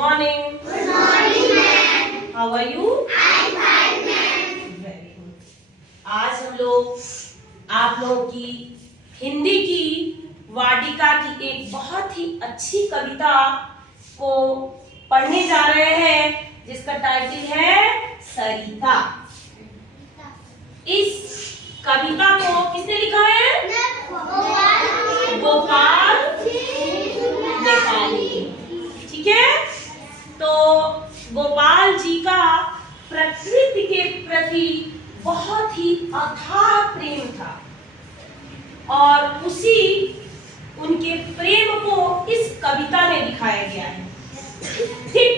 morning. Good morning, ma'am. How are you? I'm fine, ma'am. Very good. आज हम लोग आप लोगों की हिंदी की वाटिका की एक बहुत ही अच्छी कविता को पढ़ने जा रहे हैं, जिसका टाइटल है सरिता। इस कविता को किसने लिखा है? गोपाल नेपाली। ठीक है, तो गोपाल जी का प्रकृति के प्रति बहुत ही अथाह प्रेम था और उसी उनके प्रेम को इस कविता में दिखाया गया है। ठीक,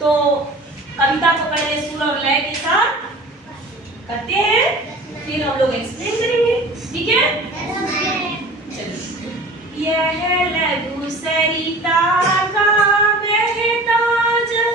तो कविता को पहले सुर और लय के साथ करते हैं, फिर हम लोग एक्सप्लेन करेंगे। ठीक है, चलिए। यह लघु सरिता का बहता जल,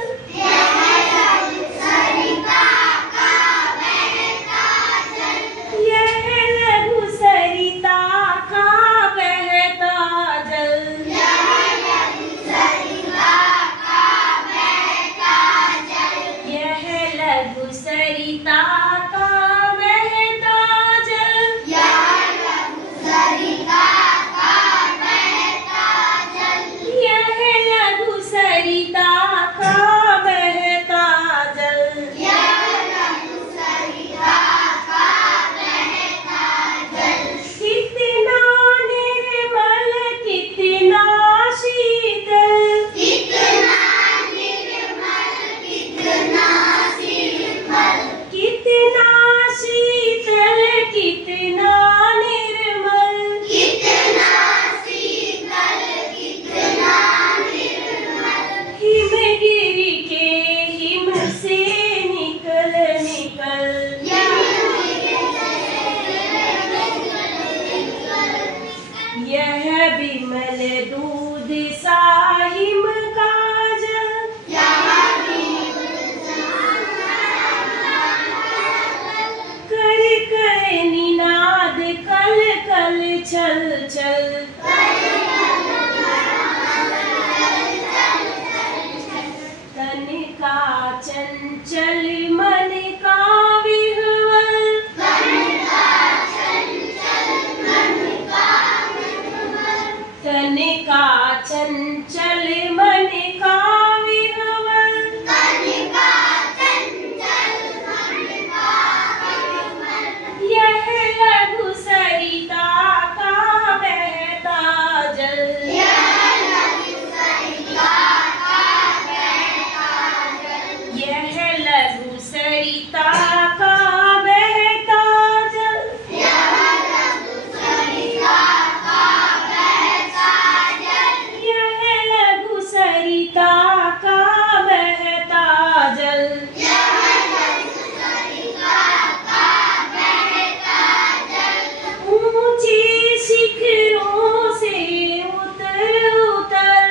विमल दूध सा हिम का जल, कर कर निनाद कल कल छल छल, तन का चंचल मन का विह्वल, तन का चंचल मन का विह्वल, यह लघु सरिता का बहता जल, यह लघु सरिता का बहता जल, यह लघु सरिता का बहता जल, ऊंचे शिखरों से उतर उतर,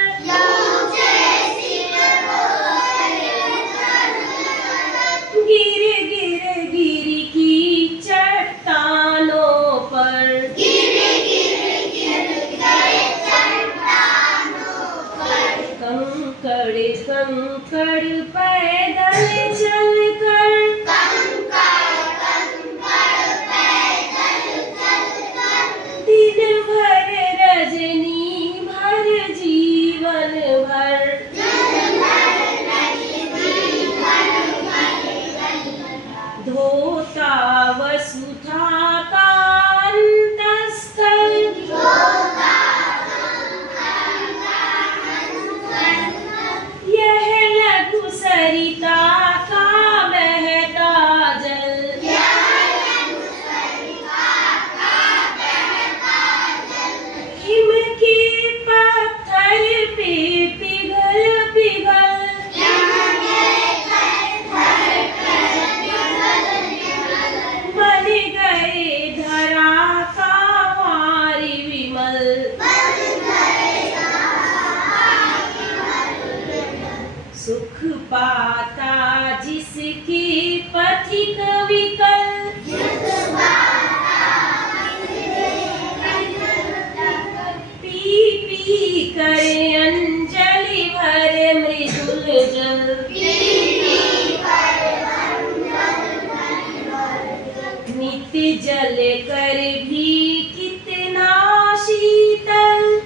गिर गिर गिर की चट्टानों पर, कंकड़ कंकड़ पैदल चल कर, दिन भर रजनी भर जीवन भर, धोता वसुधा का अंतस्थल, यह लघु सरिता का बहता जल, हिम के पत्थर पे पिघल पिघल, बन गए धरा का वारी विमल, सुख पाता जिसके पथिक विकल, पी पी कर अंजलि भर जल। नित्य जल कर भी कितना शीतल।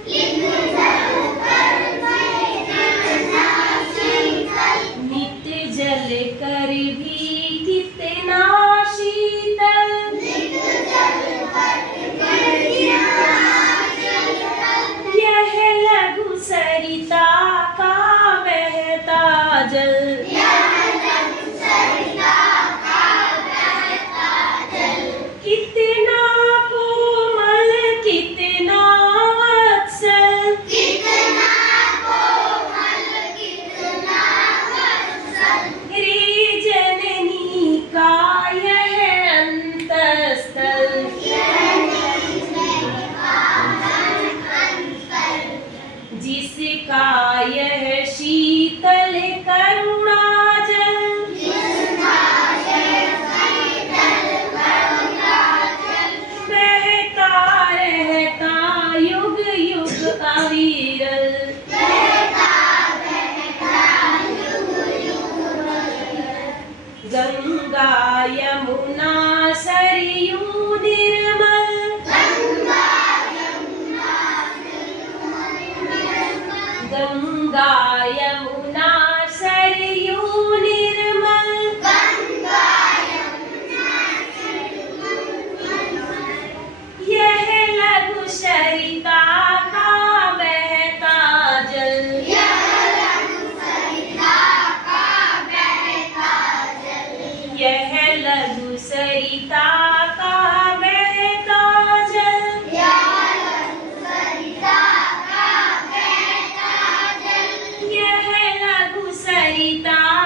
नित्य जल कर भी कितना शीतल। यह लघु सरिता का बहता जल। कितना कोमल कितना वत्सल। रे जननी का यह अंतस्थल। जिसका यह शीतल करुणा जल। बहता रहता युग युग अविरल। गंगा यमुना सरयू निर्मल। गंगा यमुना सरयू निर्मल। यह लघु सरिता का बहता जल। यह लघु सरिता का बहता जल। यह लघु सरिता